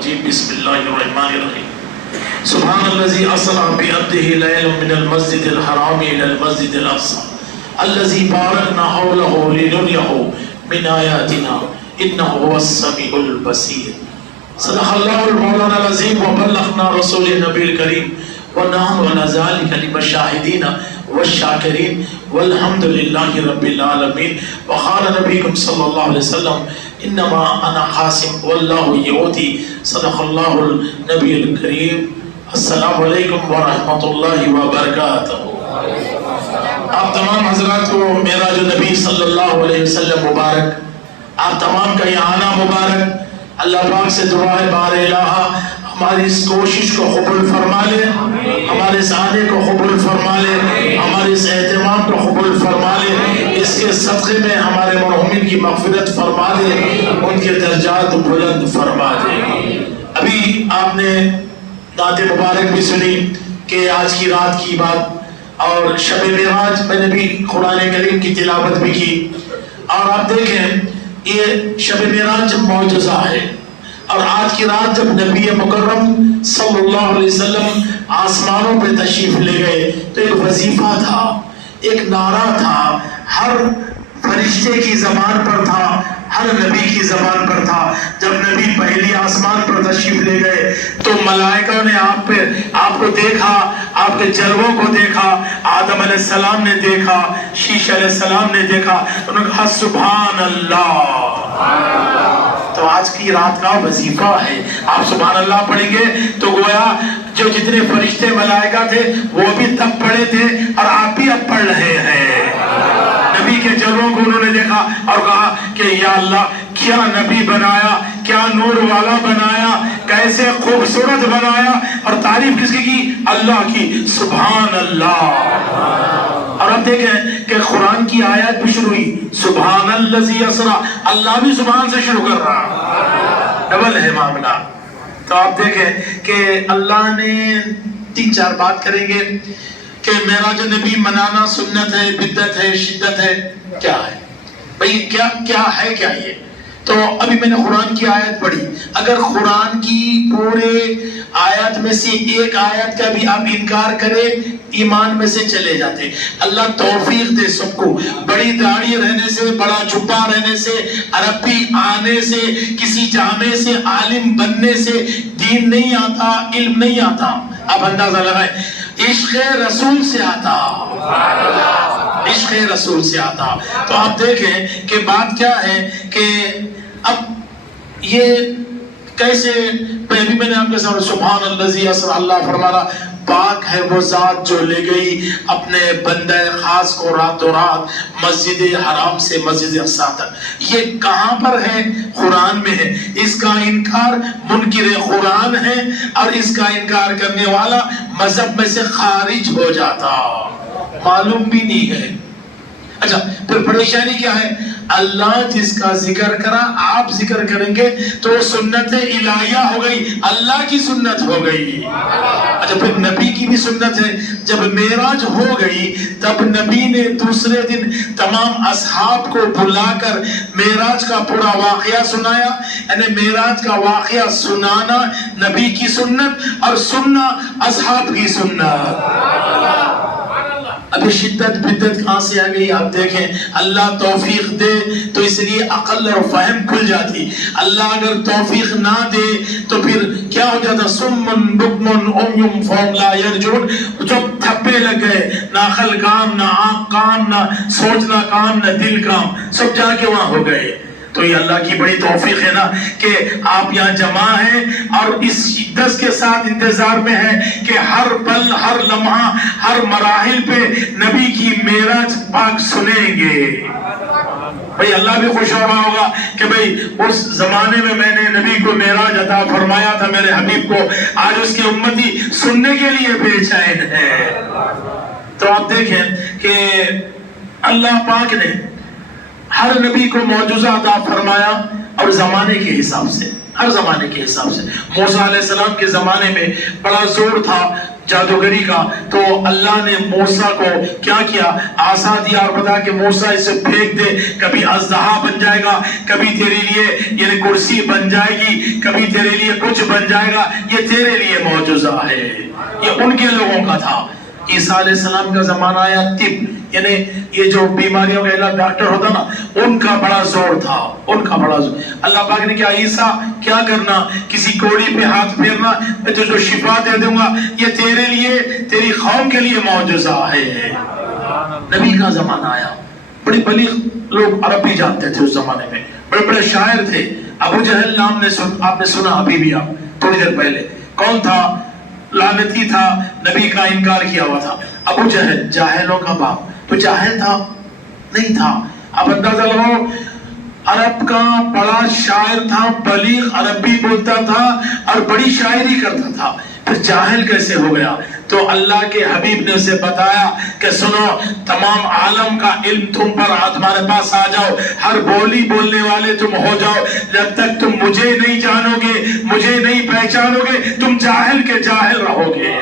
الرجيم بسم الله الرحمن الرحيم سبحان الذي أسرى بعبده ليلا من المسجد الحرام إلى المسجد الأقصى الذي باركنا حوله لنريه من آياتنا إنه هو السميع البصير صدق الله المولانا العظيم وبلغنا رسول النبي الكريم ونحن على ذلك من الشاهدين والشاكرين والحمد لله رب العالمين وقال نبيكم صلى الله عليه وسلم انما انا قاسم والله يؤتي صدق الله النبي الكريم السلام علیکم ورحمۃ اللہ وبرکاتہ۔ آپ تمام حضرات کو معراج النبی صلی اللہ علیہ وسلم مبارک، آپ تمام کا یہ آنا مبارک۔ اللہ پاک سے دعا ہے بار الہ ہماری اس کوشش کو قبول فرما لے، ہمارے اس آنے کو قبول فرما لے، ہمارے اس اہتمام کو قبول فرما لے، اس کے صدقے میں ہمارے مرحومین کی مغفرت فرما دے، ان کے درجات بلند فرما دے۔ ابھی آپ نے نعت مبارک بھی سنی کہ آج کی رات کی بات اور شب معراج، میں نے بھی قرآن کریم کی تلاوت بھی کی، اور آپ دیکھیں یہ شب معراج معجزہ ہے۔ اور آج کی رات جب نبی مکرم صلی اللہ علیہ وسلم آسمانوں پہ تشریف لے گئے تو ایک وظیفہ تھا، ایک نعرہ تھا، ہر فرشتے کی زبان پر تھا، ہر نبی کی زبان پر تھا۔ جب نبی پہلی آسمان پر تشریف لے گئے تو ملائکہ نے آپ کو دیکھا، آپ کے جلووں کو دیکھا، آدم علیہ السلام نے دیکھا، شیش علیہ السلام نے دیکھا، انہوں نے کہا سبحان اللہ۔ تو آج کی رات کا وظیفہ ہے، آپ سبحان اللہ پڑھیں گے تو گویا جو جتنے فرشتے ملائکہ تھے وہ بھی تب پڑھے تھے اور آپ بھی اب پڑھ رہے ہیں۔ نبی کے جلووں کو انہوں نے دیکھا اور کہا کہ یا اللہ کیا نبی بنایا، کیا نور والا بنایا، کیسے خوبصورت بنایا، اور تعریف کس کی؟ اللہ کی، سبحان اللہ۔ اور اب دیکھیں کہ قرآن کی آیت بھی شروع ہوئی، سبحان الذی اسری، اللہ بھی سبحان سے شروع کر رہا، ڈبل ہے معاملہ۔ تو آپ دیکھیں کہ اللہ نے 3-4 بات کریں گے کہ معراج نبی منانا سنت ہے، بدعت ہے، شدت ہے، کیا ہے بھئی، کیا ہے کیا یہ؟ تو ابھی میں نے قرآن کی آیت پڑھی، اگر قرآن کی پورے آیت میں سے ایک آیت کا بھی آپ انکار کریں ایمان میں سے چلے جاتے۔ اللہ توفیق دے سب کو، بڑی داڑھی رہنے سے، بڑا جھبا رہنے سے، عربی آنے سے، کسی جامع سے عالم بننے سے دین نہیں آتا، علم نہیں آتا۔ آپ اندازہ لگائیں، عشق رسول سے آتا، عشق رسول سے آتا۔ تو آپ دیکھیں کہ بات کیا ہے کہ اب یہ کیسے، پہلے میں نے آپ کے سامنے سبحان الذی اسری، اللہ فرما رہا پاک ہے وہ ذات جو لے گئی اپنے بندہ خاص کو راتوں رات مسجد حرام سے مسجد اقصی تک۔ یہ کہاں پر ہے؟ قرآن میں ہے۔ اس کا انکار منکر قرآن ہے، اور اس کا انکار کرنے والا مذہب میں سے خارج ہو جاتا، معلوم بھی نہیں ہے۔ اچھا، پھر پریشانی کیا ہے؟ اللہ جس کا ذکر کرا آپ ذکر کریں گے تو سنت الہیہ ہو گئی، اللہ کی سنت ہو گئی۔ اچھا، پھر نبی کی بھی سنت ہے۔ جب معراج ہو گئی تب نبی نے دوسرے دن تمام اصحاب کو بلا کر معراج کا پورا واقعہ سنایا، یعنی معراج کا واقعہ سنانا نبی کی سنت اور سننا اصحاب کی سنت۔ ابھی شدت بدت کہاں سے آ گئی؟ آپ دیکھیں، اللہ توفیق دے تو اس لیے عقل اور فہم کھل جاتی، اللہ اگر توفیق نہ دے تو پھر کیا ہو جاتا؟ سمن بکمن عمی فهم لا یرجعون، جب تھپے لگ گئے، نہ عقل کام، نہ آنکھ کام، نہ سوچنا کام، نہ دل کام، سب جا کے وہاں ہو گئے۔ تو یہ اللہ کی بڑی توفیق ہے نا کہ آپ یہاں جمع ہیں اور اس شدت کے ساتھ انتظار میں ہیں کہ ہر پل، ہر لمحہ، ہر مراحل پہ نبی کی معراج پاک سنیں گے۔ بھئی اللہ بھی خوش ہو رہا ہوگا کہ بھئی اس زمانے میں میں نے نبی کو معراج عطا فرمایا تھا میرے حبیب کو، آج اس کی امتی سننے کے لیے بے چین ہے۔ تو آپ دیکھیں کہ اللہ پاک نے ہر نبی کو معجزہ عطا فرمایا، اور زمانے کے حساب سے، ہر زمانے کے حساب سے۔ موسیٰ علیہ السلام کے زمانے میں بڑا زور تھا، جادوگری کا، تو اللہ نے موسیٰ کو کیا کیا؟ عصا دیا اور بتا کہ موسیٰ اسے پھینک دے، کبھی اژدہا بن جائے گا، کبھی تیرے لیے یعنی کرسی بن جائے گی، کبھی تیرے لیے کچھ بن جائے گا، یہ تیرے لیے معجزہ ہے۔ یہ ان کے لوگوں کا تھا۔ عیسیٰ علیہ السلام کا زمانہ آیا، طب یعنی یہ جو بیماریوں کا علاج ڈاکٹر ہوتا نا، ان کا بڑا زور تھا، ان کا بڑا زور۔ اللہ پاک نے کہا عیسیٰ کیا کرنا؟ کسی کوڑی پہ ہاتھ پھیرنا، میں جو شفا دے دوں گا، یہ تیرے لیے، تیری قوم کے لیے معجزہ ہے۔ نبی کا زمانہ آیا، بڑی بلیغ لوگ عربی جانتے تھے اس زمانے میں، بڑے بڑے شاعر تھے۔ ابو جہل نام آپ نے سنا ابھی بھی، آپ تھوڑی دیر پہلے، کون تھا؟ لعنتی تھا، نبی کا انکار کیا ہوا تھا۔ ابو جہل جاہلوں کا باپ، تو جاہل تھا؟ نہیں تھا۔ اب اندازہ لگاؤ، عرب کا بڑا شاعر تھا، بلیغ عربی بولتا تھا اور بڑی شاعری کرتا تھا، پھر جاہل کیسے ہو گیا؟ تو اللہ کے حبیب نے اسے بتایا کہ سنو، تمام عالم کا علم تم پر، تمہارے پاس آ جاؤ، ہر بولی بولنے والے تم ہو جاؤ، جب تک تم مجھے نہیں جانو گے، مجھے نہیں پہچانو گے، تم جاہل کے جاہل رہو گے۔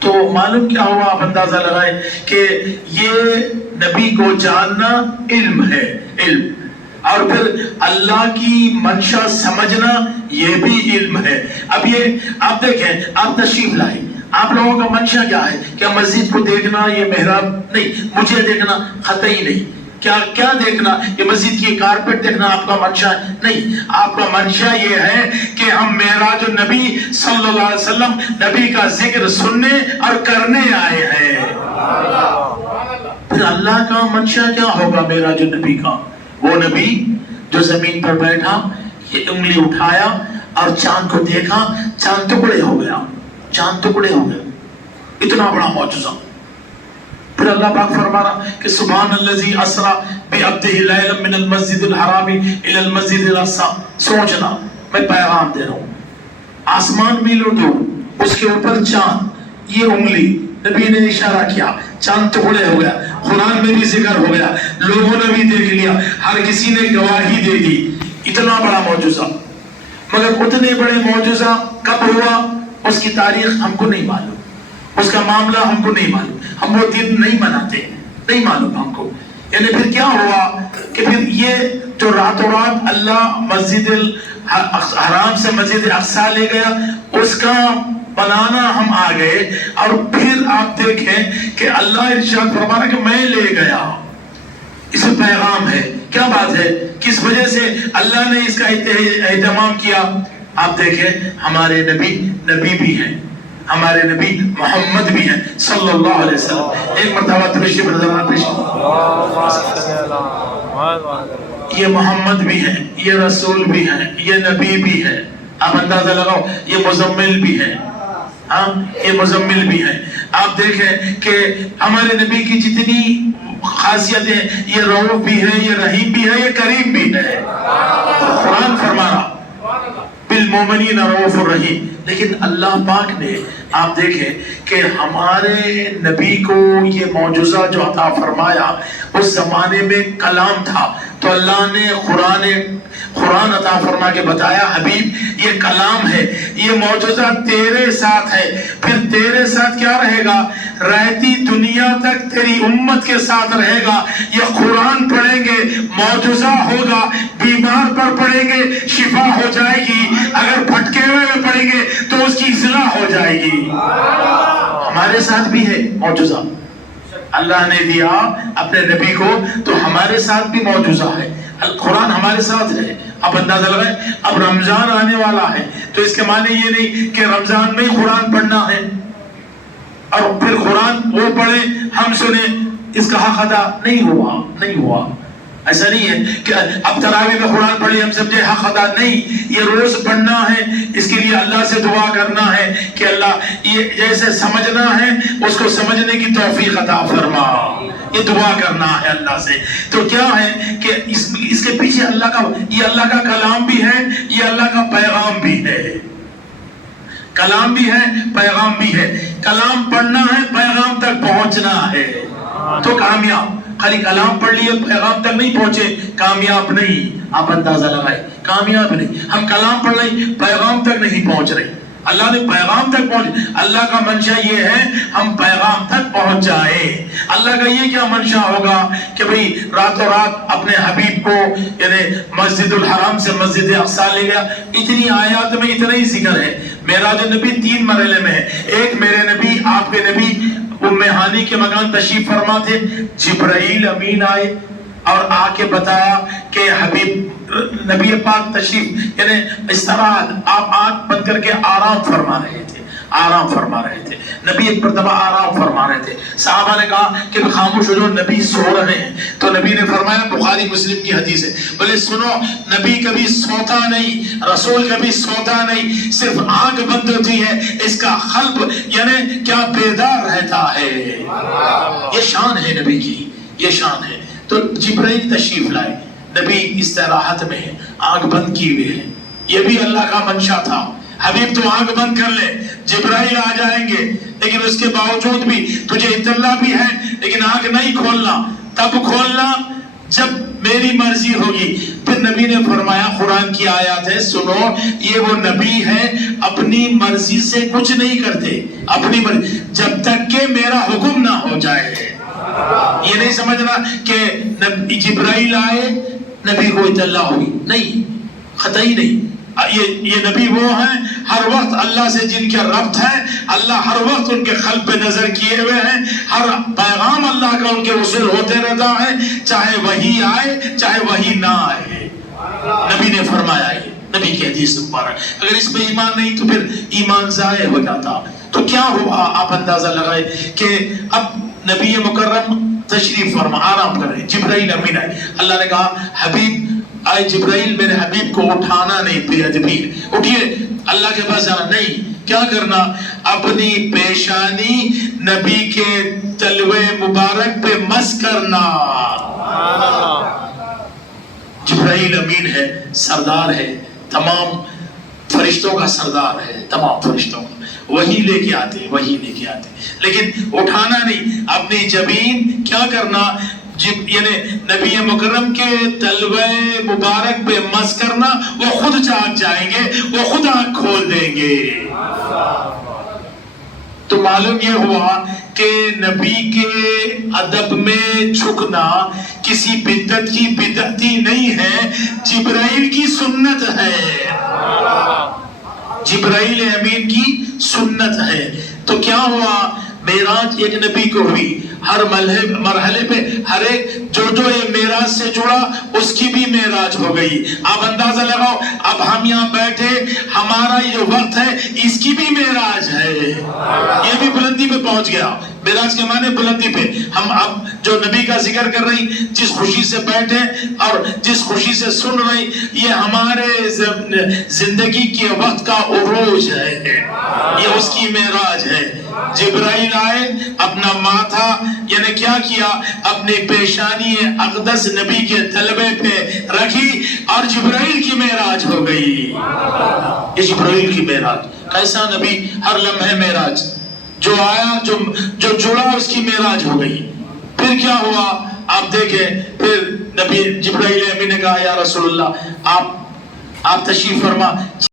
تو معلوم کیا ہوا؟ آپ اندازہ لگائیں کہ یہ نبی کو جاننا علم ہے، علم، اور پھر اللہ کی منشا سمجھنا یہ بھی علم ہے۔ اب یہ آپ دیکھیں، آپ تشریف لائیں، آپ لوگوں کا منشا کیا ہے؟ کیا مسجد کو دیکھنا، یہ محراب نہیں، مجھے دیکھنا قطعی نہیں، کیا دیکھنا؟ یہ مسجد کی کارپٹ دیکھنا آپ کا منشا نہیں، آپ کا منشا یہ ہے کہ ہم معراج النبی صلی اللہ علیہ وسلم، نبی کا ذکر سننے اور کرنے آئے ہیں۔ پھر اللہ کا منشا کیا ہوگا معراج النبی کا؟ وہ نبی جو زمین پر بیٹھا، یہ انگلی اٹھایا اور چاند کو دیکھا، چاند ٹکڑے ہو گیا، چاند ٹکڑے ہو گیا، اتنا بڑا معجزہ۔ پھر اللہ پاک فرما رہا کہ سبحان الذی اسری بعبدہ لیلا من المسجد الحرام الی المسجد الاقصی۔ سوچنا، میں پیغام دے رہا ہوں، آسمان میلوں دور، اس کے اوپر چاند، یہ انگلی، نبی نے اشارہ کیا، چاند ٹکڑے ہو گیا، قرآن میں بھی ذکر ہو گیا، لوگوں نے بھی دیکھ لیا، ہر کسی نے گواہی دے دی، اتنا بڑا معجزہ۔ مگر اتنے بڑے معجزہ کب ہوا؟ اس کی تاریخ ہم کو نہیں معلوم، اس کا معاملہ ہم کو نہیں معلوم، ہم وہ دن نہیں مناتے، نہیں معلوم ہم کو۔ یعنی پھر کیا ہوا کہ پھر یہ جو راتوں رات اللہ مسجد الحرام سے مسجد اقصی لے گیا، اس کا بنانا ہم آ گئے، اور پھر آپ دیکھیں کہ اللہ ارشاد فرما رہا کہ میں لے گیا، اس میں پیغام ہے۔ کیا بات ہے؟ کس وجہ سے اللہ نے اس کا اہتمام کیا؟ آپ دیکھیں، ہمارے نبی بھی ہیں، ہمارے نبی محمد بھی ہیں صلی اللہ علیہ وسلم۔ ایک مرتبہ تشریف یہ محمد بھی ہیں، یہ رسول بھی ہیں، یہ نبی بھی ہیں، آپ اندازہ لگاؤ، یہ مزمل بھی ہیں، ہاں یہ مزمل بھی ہیں۔ آپ دیکھیں کہ ہمارے نبی کی جتنی خاصیتیں، یہ رؤوف بھی ہے، یہ رحیم بھی ہے، یہ کریم بھی ہے۔ قرآن فرما رہا بالمومنین رؤوف الرحیم۔ لیکن اللہ پاک نے آپ دیکھیں کہ ہمارے نبی کو یہ معجزہ جو عطا فرمایا، اس زمانے میں کلام تھا، تو اللہ نے قرآن عطا فرما کے بتایا حبیب یہ کلام ہے، یہ معجزہ تیرے ساتھ ہے، پھر تیرے ساتھ کیا رہے گا؟ رہتی دنیا تک تیری امت کے ساتھ رہے گا۔ یہ قرآن پڑھیں گے معجزہ ہوگا، بیمار پر پڑھیں گے شفا ہو جائے گی، اگر بھٹکے ہوئے پڑھیں گے تو اس کی اصلاح ہو جائے گی۔ ہمارے ساتھ بھی ہے معجزہ، اللہ نے دیا اپنے نبی کو، تو ہمارے ساتھ بھی معجزہ ہے، قرآن ہمارے ساتھ ہے۔ اب اندازہ لگائیں، اب رمضان آنے والا ہے، تو اس کے معنی یہ نہیں کہ رمضان میں ہی قرآن پڑھنا ہے اور پھر قرآن وہ پڑھیں ہم سنیں، اس کا حق ادا نہیں ہوا۔ ایسا نہیں ہے کہ اب تراویح میں قرآن پڑھی ہم سمجھے حق ادا، نہیں، یہ روز پڑھنا ہے، اس کے لیے اللہ سے دعا کرنا ہے کہ اللہ یہ جیسے سمجھنا ہے اس کو سمجھنے کی توفیق عطا فرما، یہ دعا کرنا ہے اللہ سے۔ تو کیا ہے کہ اس کے پیچھے یہ اللہ کا کلام بھی ہے، یہ اللہ کا پیغام بھی ہے، کلام بھی ہے، پیغام بھی ہے۔ کلام پڑھنا ہے، پیغام تک پہنچنا ہے، تو کامیاب۔ خالی کلام پڑھ لیے پیغام تک نہیں پہنچے، کامیاب نہیں۔ آپ اندازہ لگائیں، کامیاب نہیں۔ ہم کلام پڑھ رہے پیغام تک نہیں پہنچ رہے۔ اللہ نے پیغام تک پہنچ، اللہ کا منشا یہ ہے ہم پیغام تک پہنچ جائے۔ اللہ کا یہ کیا منشا ہوگا کہ بھئی راتوں رات اپنے حبیب کو یعنی مسجد الحرام سے مسجد اقصی لے گیا۔ اتنی آیات میں اتنا ہی ذکر ہے۔ معراج نبی 3 مرحلے میں ہے۔ ایک میرے نبی، آپ کے نبی ام ہانی کے مکان تشریف فرما تھے، جبرائیل امین آئے اور آ کے بتایا کہ حبیب نبی پاک تشریف یعنی اس طرح آپ آنکھ بند کر کے آرام فرما رہے تھے، آرام فرما رہے تھے، نبی ایک مرتبہ آرام فرما رہے تھے۔ صحابہ نے کہا کہ خاموش ہو جو نبی سو رہے ہیں، تو نبی نے فرمایا، بخاری مسلم کی حدیث ہے، بولے سنو، نبی کبھی سوتا نہیں، رسول کبھی سوتا نہیں، صرف آنکھ بند ہوتی ہے، اس کا قلب یعنی کیا بیدار رہتا ہے۔ یہ شان ہے نبی کی، یہ شان ہے۔ تو جبرائیل تشریف لائے، نبی استراحت میں ہے، آنکھ بند کی ہوئے ہے، یہ بھی اللہ کا منشا تھا۔ حبیب تو آنکھ بند کر لے، جبرائیل آ جائیں گے، لیکن اس کے باوجود بھی تجھے اطلاع بھی ہے، لیکن آنکھ نہیں کھولنا، تب کھولنا جب میری مرضی ہوگی۔ پھر نبی نے فرمایا، قرآن کی آیات ہے، سنو، یہ وہ نبی ہے اپنی مرضی سے کچھ نہیں کرتے، اپنی مرضی جب تک کہ میرا حکم نہ ہو جائے۔ یہ نہیں سمجھنا کہ جبرائیل آئے نبی کو اطلاع ہوئی، نہیں، قطعی نہیں۔ یہ نبی وہ ہیں ہر وقت اللہ سے جن کے ربط ہے، اللہ ہر وقت ان کے قلب پہ نظر کیے ہوئے ہیں، ہر پیغام اللہ کا ان کے وصول ہوتے رہتا ہے، چاہے وحی آئے چاہے وحی نہ آئے۔ نبی نے فرمایا، یہ نبی کی حدیث مبارک، اگر اس پہ ایمان نہیں تو پھر ایمان ضائع ہو جاتا۔ تو کیا ہوا، آپ اندازہ لگائے کہ اب نبی مکرم تشریف فرما، آرام کر رہے، جبرائیل امین آئے، اللہ نے کہا حبیب آئے، جبرائیل میرے حبیب کو اٹھانا نہیں، بے ادبی، اٹھیے اللہ کے پاس جانا نہیں، کیا کرنا، اپنی پیشانی نبی کے تلوے مبارک پہ مس کرنا۔ جبرائیل امین ہے، سردار ہے، تمام فرشتوں کا سردار ہے، تمام فرشتوں کا، وہی لے کے آتے، وہی لے کے آتے، لیکن اٹھانا نہیں، اپنی جبین کیا کرنا، یعنی نبی مکرم کے تلوے مبارک پہ مس کرنا، وہ خود جاگ جائیں گے، وہ خود آنکھ کھول دیں گے۔ تو معلوم یہ ہوا کہ نبی کے ادب میں جھکنا کسی بدعت کی بدعتی نہیں ہے، جبرائیل کی سنت ہے، جبرائیل امین کی سنت ہے۔ تو کیا ہوا، معراج ایک نبی کو ہوئی، ہر مرحلے پہ ہر ایک جو یہ معراج سے جڑا اس کی بھی معراج ہو گئی۔ آپ اندازہ لگاؤ، اب ہم یہاں بیٹھے، ہمارا یہ وقت ہے، اس کی بھی معراج ہے، یہ بھی بلندی پہ پہنچ گیا۔ معراج کے معنی بلندی پہ، ہم اب جو نبی کا ذکر کر رہی، جس خوشی سے بیٹھے اور جس خوشی سے سن رہی، یہ ہمارے زندگی کے وقت کا عروج ہے، یہ اس کی معراج ہے۔ جبرائیل آئے، اپنا ماتھا یعنی کیا کیا، اپنی پیشانی اقدس نبی کے تلبے پہ رکھی اور جبرائیل کی معراج ہو گئی۔ یہ جبرائیل کی معراج، کیسا نبی، ہر لمحے معراج، جو آیا جو جڑا اس کی معراج ہو گئی۔ پھر کیا ہوا، آپ دیکھیں، پھر نبی جبرائیل امین نے کہا، یا رسول اللہ آپ تشریف فرما۔